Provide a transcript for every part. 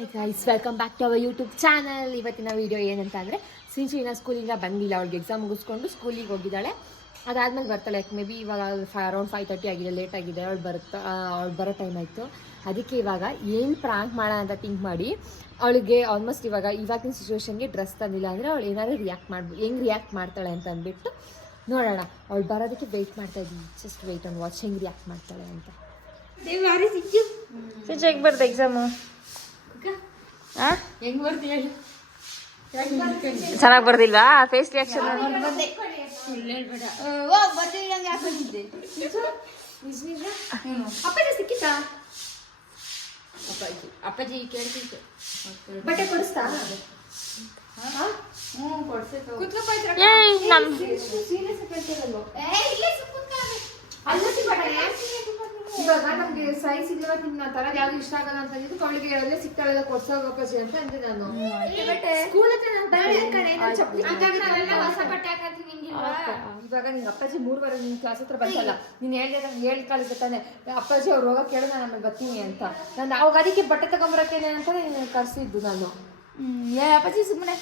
Hi guys, welcome back to our YouTube channel. ಇವತ್ತಿನ video ಏನಂತ ಅಂದರೆ, ಸಿಂಚುವಿನ ಸ್ಕೂಲಿಂದ ಬಂದಿಲ್ಲ. ಅವಳಿಗೆ ಎಕ್ಸಾಮ್ ಮುಗಿಸ್ಕೊಂಡು ಸ್ಕೂಲಿಗೆ ಹೋಗಿದ್ದಾಳೆ. ಅದಾದ್ಮೇಲೆ ಬರ್ತಾಳೆ. ಮೇ ಬಿ ಇವಾಗ ಅರೌಂಡ್ 5:30 ಆಗಿದೆ, ಲೇಟ್ ಆಗಿದೆ. ಅವಳು ಬರೋ ಟೈಮ್ ಆಯಿತು. ಅದಕ್ಕೆ ಇವಾಗ ಏನು ಪ್ರ್ಯಾಂಕ್ ಮಾಡೋಣ ಅಂತ ಥಿಂಕ್ ಮಾಡಿ ಅವಳಿಗೆ ಆಲ್ಮೋಸ್ಟ್ ಇವಾಗಿನ ಸಿಚುವೇಶನ್ಗೆ ಡ್ರೆಸ್ ತಂದಿಲ್ಲ ಅಂದರೆ ಅವಳು ಏನಾದರೂ ಹೆಂಗೆ ರಿಯಾಕ್ಟ್ ಮಾಡ್ತಾಳೆ ಅಂತ ಅಂದ್ಬಿಟ್ಟು ನೋಡೋಣ. ಅವಳು ಬರೋದಕ್ಕೆ ವೆಯ್ಟ್ ಮಾಡ್ತಾ ಇದ್ದೀವಿ. ಜಸ್ಟ್ ವೆಯ್ಟ್ ಆ್ಯಂಡ್ ವಾಚ್ ಹೆಂಗೆ ರಿಯಾಕ್ಟ್ ಮಾಡ್ತಾಳೆ ಅಂತ. ಸಿಂಚು ಹೆಂಗೆ ಬರ್ದೆ ಎಕ್ಸಾಮು? ಹೆಂಗೆ ಬರ್ತೀಯ? ಚೆನ್ನಾಗಿ ಬರ್ದಿಲ್ವಾ? ಫೇಸ್ ರಿಯಾಕ್ಷನ್ ಅಪ್ಪಾಜಿ ಸಿಕ್ಕಿತಾ? ಅಪ್ಪಾಜಿ ಕೇಳ್ತಿತ್ತು. ಬಟ್ಟೆ ಕೊಡಿಸ್ತಾ? ಇವಾಗ ನಮ್ಗೆ ಸೈಜ್ ಸಿಗ್ಲಿಲ್ಲ, ನಿಮ್ಗೆ ಆ ತರದ್ ಯಾವ್ದು ಇಷ್ಟ ಆಗಲ್ಲ ಅಂತ ಅಂದಿದ್ದು ಅವಳಿಗೆ ಅಲ್ಲೇ ಸಿಗ್ತಾಳೆಲ್ಲ ಕೊಡ್ಸೋಗ ಅಪ್ಪಾಜಿ ಅಂತ ಅಂದೆ ನಾನು. ಸ್ಕೂಲ್ ಹತ್ರ ಇವಾಗ ನಿಂಗೆ ಅಪ್ಪಾಜಿ 3 ವಾರ ನಿನ್ ಕ್ಲಾಸ್ ಹತ್ರ ಬಂತಲ್ಲ, ನೀನ್ ಹೇಳಿ ಕಳಿಸ ತಾನೆ ಅಪ್ಪಾಜಿ ಅವ್ರು ಹೋಗೋ ಕೇಳಿದ ನಾನು ಬರ್ತೀನಿ ಅಂತ. ನಾನು ಅವಾಗ ಅದಕ್ಕೆ ಬಟ್ಟೆ ತಗೊಂಬರಕ್ಕೇನೆ ಅಂತ ನೀನು ಕರ್ಸಿದ್ದು ನಾನು. ಅಪ್ಪಾಜಿ ಸುಮ್ಮನೆ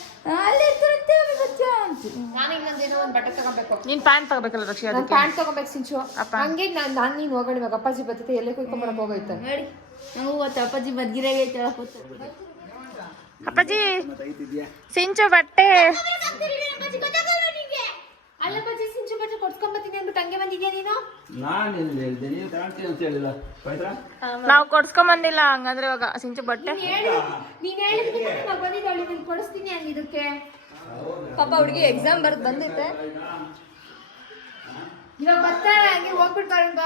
ನಾನೀಗೇನೋ ಒಂದು ಬಟ್ಟೆ ತಗೋಬೇಕು. ನೀನ್ ಪ್ಯಾಂಟ್ ತಗೋಬೇಕಲ್ಲ ರಕ್ಷಾ? ನಾನು ಪ್ಯಾಂಟ್ ತಗೋಬೇಕು ಸಿಂಚು. ಹಂಗೆ ನಾನು ನೀನು ಹೋಗೋಣ. ಇವಾಗ ಅಪ್ಪಾಜಿ ಬರ್ತೈತೆ, ಎಲ್ಲೇ ಕುಯ್ಕೊಂಬರಕ್ ಹೋಗೈತೆ ನೋಡಿ. ನಾವು ಅಪ್ಪಾಜಿ ಮದ್ಗಿರಾಗ ಅಪ್ಪಾಜಿ ಸಿಂಚು ಬಟ್ಟೆ ಅಲ್ಲಪ್ಪಾಜಿ ಸಿಂಚು ಬಟ್ಟೆ ಕೊಡ್ಸ್ಕೊಂಬತ್ತೀನಿ ಅಂದ್ಬಿಟ್ಟು ಹಂಗೆ ಬಂದಿದ್ಯಾ ನೀನು? ನಾವು ಕೊಡ್ಸ್ಕೊಂಬಂದಿಲ್ಲ. ಹಂಗಂದ್ರೆ ಇವಾಗ ಸಿಂಚು ಬಟ್ಟೆ ನೀನ್ ಹೇಳಿದ್ರೆ ಬಂದಿದ್ದಾಳೆ, ನೀನು ಕೊಡಿಸ್ತೀನಿ ಹಂಗಿದಕ್ಕೆ. ಪಾಪ ಹುಡುಗಿ ಎಕ್ಸಾಮ್ ಬರ್ದು ಬಂದಿತ್ತೆ. ಇವಾಗ ಬರ್ತಾಳೆ, ಹಂಗೆ ಹೋಗ್ಬಿಟ್ಟು ಬರೋಣ.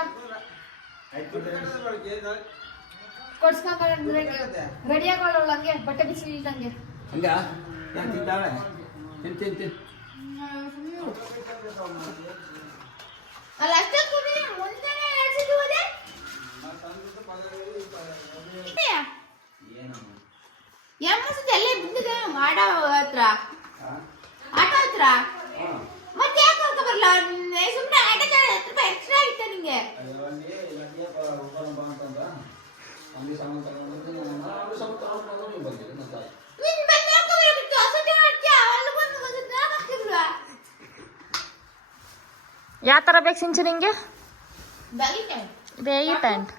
ಕೊಡ್ಸ್ಕೊಂಬಂದ್ರೆ ರೆಡಿ ಆಗೋಳು ಹಂಗೆ ಬಟ್ಟೆ ಬಿಸಿ ಇಲ್ದಂಗೆ. ಅಲ್ಲ ಅಷ್ಟೇ ಒಂದೇ ಹೇಳ್ಸಿದ್ದು ಅದೇ ಎಲ್ಲ ಬಿದ್ದಿದೆ ಆಟೋ ಹತ್ರ ಮತ್ತೆ ಯಾಕೆ ಹೋಗ್ಕ ಬರಲ್ಲ? ಸುಮ್ಮನೆ ಆಟೋ 10 ರೂಪಾಯಿ ಎಕ್ಸ್ಟ್ರಾ ಆಗಿತ್ತ ನಿಂಗೆ? ಯಾವ ತರ ಬೇಕು ಸಿಂಚು ನಿಂಗೆ? ಬೇಗಿ ಪ್ಯಾಂಟ್.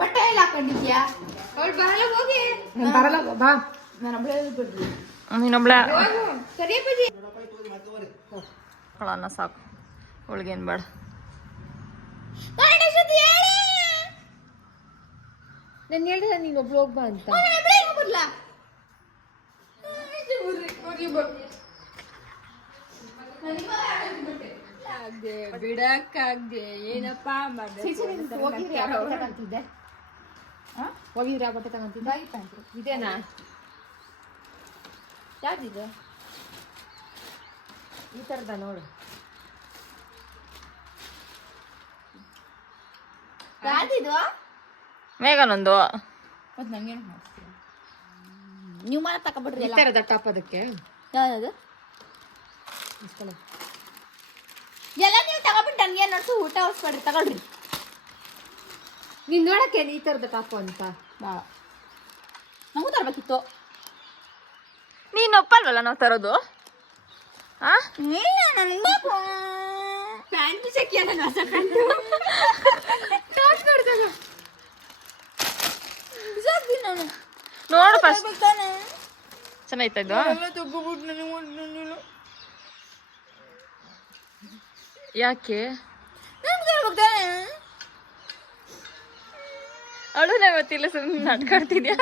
ಬಟ್ಟೆ ಎಲ್ಲ ಹಾಕೊಂಡಿದ್ಯಾ? ಅವಳು ಬರಲ್ಲ, ಹೋಗಿ. ಬರಲ್ಲ ಬಾ, ನಾನು ಒಬ್ಬಳೇ ಬರ್ತೀನಿ. ನೀನೊಬ್ಳೆ ಸರಿಯಪ್ಪಾಜಿ ಅನ್ನ ಸಾಕು, ಅವಳಿಗೇನು ಬೇಡ. ನಾನು ಹೇಳಿದ ನೀನು ಒಬ್ಳು ಹೋಗ್ಬಾ ಅಂತ. ಬಿಡಕ್ಕಾಗ್ದೆ ಏನಪ್ಪ ಹೋಗಿದ್ರೆ ಯಾವ ಬಟ್ಟೆ ತಗೊಂತಿದ್ದೆ? ಹೋಗಿದ್ರೆ ಯಾವ ಬಟ್ಟೆ ತಗೊಂತಿದ್ದೆ? ಇದೇನಾ? ಯಾವ್ದಿದೆ? ಈ ಥರದ ನೋಡು. ಯಾವ್ದಿದು? ಮೇಘನೊಂದು ಮತ್ತೆ ನಂಗೆ ನೀವು ಮಾತ್ರ ತಗೊಬಿಡ್ರಿ. ಈ ಥರದ ಟಾಪ್ ಅದಕ್ಕೆ ಯಾವ್ದು ಎಲ್ಲ ನೀವು ತಗೊಬಿಟ್ಟು ನನಗೆ ನೋಡ್ಸು ಊಟ ಹೊಸ್ಕೊಡ್ರಿ. ತಗೊಳ್ರಿ, ನೀನು ನೋಡಕ್ಕೆ ಈ ಥರದ ಟಾಪು ಅಂತ ಭಾಳ ನಮಗೂ ತರಬೇಕಿತ್ತು. ನೀನು ಒಪ್ಪಲ್ವಲ್ಲ ನಾವು ತರೋದು? ಪ್ಯಾಂಟ್ ಸೆಕಿಯ ನೋಡು ಫಸ್ಟ್ ಚೆನ್ನಾಯ್ತಾ ಇದು? ಯಾಕೆ ಅವಳು ಗೊತ್ತಿಲ್ಲ, ಸುಮ್ಮನೆ ನಾಟ್ಕಾಡ್ತಿದ್ಯಾ?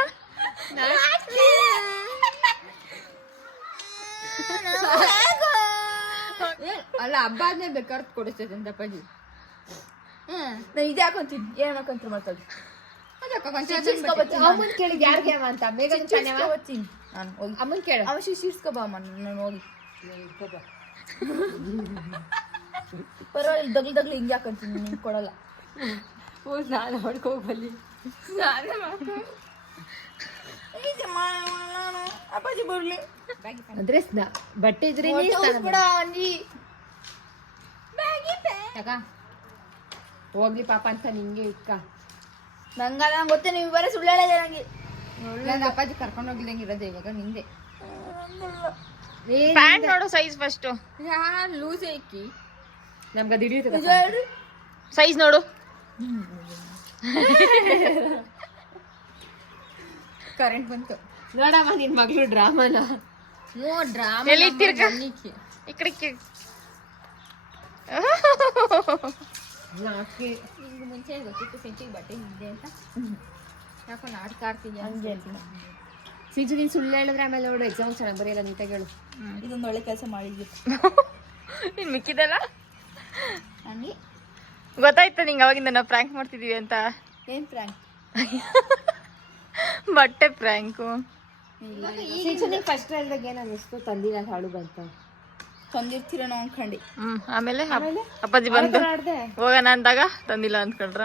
ಅಲ್ಲ ಹಬ್ಬ ಆದ್ಮೇಲೆ ಬೇಕಾದ್ರೆ ಕೊಡಿಸ್ತೈತೆ ಅಂತ ಅಪ್ಪಾಜಿ. ನಾನು ಇದೇ ಹಾಕೊಂತೀನಿ. ಏನ್ ಹಾಕೊಂತ ಮಾಡ್ತಾಳೆ? ಅಮ್ಮನ್ ಕೇಳಿದ್ ಯಾರಿಗೆ ಅಂತ ಬೇಗ ಓದ್ತೀನಿ ನಾನು. ಹೋಗಿ ಅಮ್ಮನ್ ಕೇಳ, ಅವಶ್ಯ ಶೀರ್ಸ್ಕೊಬ ಅಮ್ಮ. ನಾನು ಹೋಗಿ ಪರವಾಗಿಲ್ಲ, ದಗ್ಲಿ ಹಿಂಗೆ ಹಾಕೊಂತೀನಿ, ನಿಮ್ಗೆ ಕೊಡಲ್ಲ. ನಾನು ಹೊಡ್ಕೋಬಲ್ಲಿ ಅಪ್ಪಾಜಿ ಬರ್ಲಿ ಅಂದ್ರೆ ಬಟ್ಟೆ ಇದ್ರೆ ಹೋಗ್ಲಿ ಪಾಪ ಅಂತ ನಿಂಗೆ ಇಕ್ಕ. ನಂಗಲ್ಲ ಗೊತ್ತೇ, ನೀವು ಬರೀ ಸುಳ್ಳು ಹೇಳಿದೆ ನಂಗೆ. ನನ್ನ ಅಪ್ಪಾಜಿ ಕರ್ಕೊಂಡು ಹೋಗಿದಂಗೆ ಇರೋದು ಇವಾಗ ನಿಂದೆ. ಪ್ಯಾಂಟ್ ನೋಡು ಸೈಜ್ ಫಸ್ಟ್. ಲೂಸ್ ಐಕಿ ನಮ್ಗೆ ಅದು ಹಿಡಿಯುತ್ತೆ. ಸೈಜ್ ನೋಡು. ಕರೆಂಟ್ ಬಂತು. ನೋಡಮ್ಮ ನಿನ್ ಮಗಳು ಡ್ರಾಮಾನ. ಎಲ್ಲಿ ಇಟ್ಟಿರ್ಕ? ಈ ಕಡೆ ನಿಮ್ಗೆ ಮುಂಚೆ ಗೊತ್ತಿತ್ತು ಸಿಂಚಿಗೆ ಬಟ್ಟೆ ಇದೆ ಅಂತ. ಯಾಕೋ ನಾಟಕ ಆಡ್ತಿದ್ಯಾ ಅಂತೀನಿ. ಸಿಂಚು ನೀನ್ ಸುಳ್ಳು ಹೇಳಿದ್ರೆ ಆಮೇಲೆ ನೋಡು ಎಕ್ಸಾಮ್ ಚೆನ್ನಾಗಿ ಬರೆಯಲ್ಲ, ನೀಟಾಗಿ ಹೇಳು. ಇದೊಂದು ಒಳ್ಳೆ ಕೆಲಸ ಮಾಡಿದ್ವಿ. ನೀನ್ ಮಿಕ್ಕಿದಲ್ಲ ನನಗೆ ಗೊತ್ತಾಯ್ತು ನಿಂಗೆ ಅವಾಗಿಂದ ನಾವು ಪ್ರ್ಯಾಂಕ್ ಮಾಡ್ತಿದೀವಿ ಅಂತ. ಏನ್ ಪ್ರ್ಯಾಂಕ್? ಬಟ್ಟೆ ಪ್ರ್ಯಾಂಕು. ಸಿಂಚು ನೀನ್ ಫಸ್ಟ್ ಹೇಳಿದಾಗ ಏನ್ ಅನ್ನಿಸ್ತು? ತಂದಿಲ್ಲ ಹಾಳು ಬಂತ. ತಂದಿರ್ತೀರ ನಾವು ಅನ್ಕಂಡು. ಆಮೇಲೆ ಅಪ್ಪಾಜಿ ಬಂದು ಆಡ್ದೆ ಹೋಗೋಣ ಅಂದಾಗ ತಂದಿಲ್ಲ ಅಂದ್ಕೊಂಡ್ರ.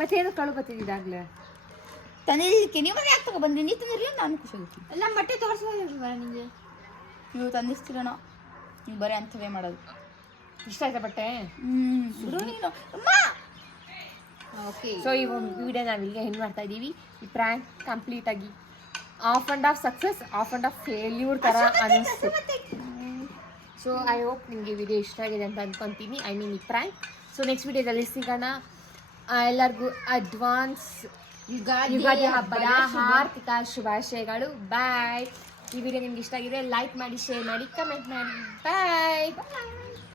ಮತ್ತೇನು ಕಳು ಬತ್ತಿದ್ದಾಗ್ಲೇ ತಂದಿದ್ದಕ್ಕೆ ನೀವು ಮನೆ ಯಾಕೆ ಬಂದ್ರಿ? ನೀವು ತಂದಿರಲಿಲ್ಲ, ನಾನು ಖುಷಿ ಆಗುತ್ತೆ. ಎಲ್ಲ ಬಟ್ಟೆ ತೋರಿಸೋದಿಲ್ವಾ ನಿಮಗೆ? ನೀವು ತಂದಿರ್ತೀರಣ, ನೀವು ಬರೀ ಅಂಥವೇ ಮಾಡೋದು. ಇಷ್ಟ ಆಯ್ತಾ ಬಟ್ಟೆ? ಬಿಡು ನೀನು. ಓಕೆ. ಸೊ ಈ ವಿಡಿಯೋ ನಾವು ಇಲ್ಲಿಗೆ ಹೆಣ್ಣು ಮಾಡ್ತಾ ಇದ್ದೀವಿ. ಈ ಪ್ರ್ಯಾಂಕ್ ಕಂಪ್ಲೀಟ್ ಆಗಿ of and of success, of and of failure ಥರ ಅನ್ನಿಸ್ತು. ಸೊ ಐ ಹೋಪ್ ನಿಮಗೆ ವಿಡಿಯೋ ಇಷ್ಟ ಆಗಿದೆ ಅಂತ ಅಂದ್ಕೊತೀನಿ. ಐ ಮೀನ್ ಈ ಪ್ರ್ಯಾಂಕ್. ಸೊ ನೆಕ್ಸ್ಟ್ ವಿಡಿಯೋದಲ್ಲಿ ಸಿಗೋಣ. ಎಲ್ಲರಿಗೂ ಅಡ್ವಾನ್ಸ್ ಯುಗಾದಿ ಹಬ್ಬದ ಹಾರ್ದಿಕ ಶುಭಾಶಯಗಳು. ಬಾಯ್. ಈ ವಿಡಿಯೋ ನಿಮ್ಗೆ ಇಷ್ಟ ಆಗಿದೆ ಲೈಕ್ ಮಾಡಿ, ಶೇರ್ ಮಾಡಿ, ಕಮೆಂಟ್ ಮಾಡಿ. ಬಾಯ್.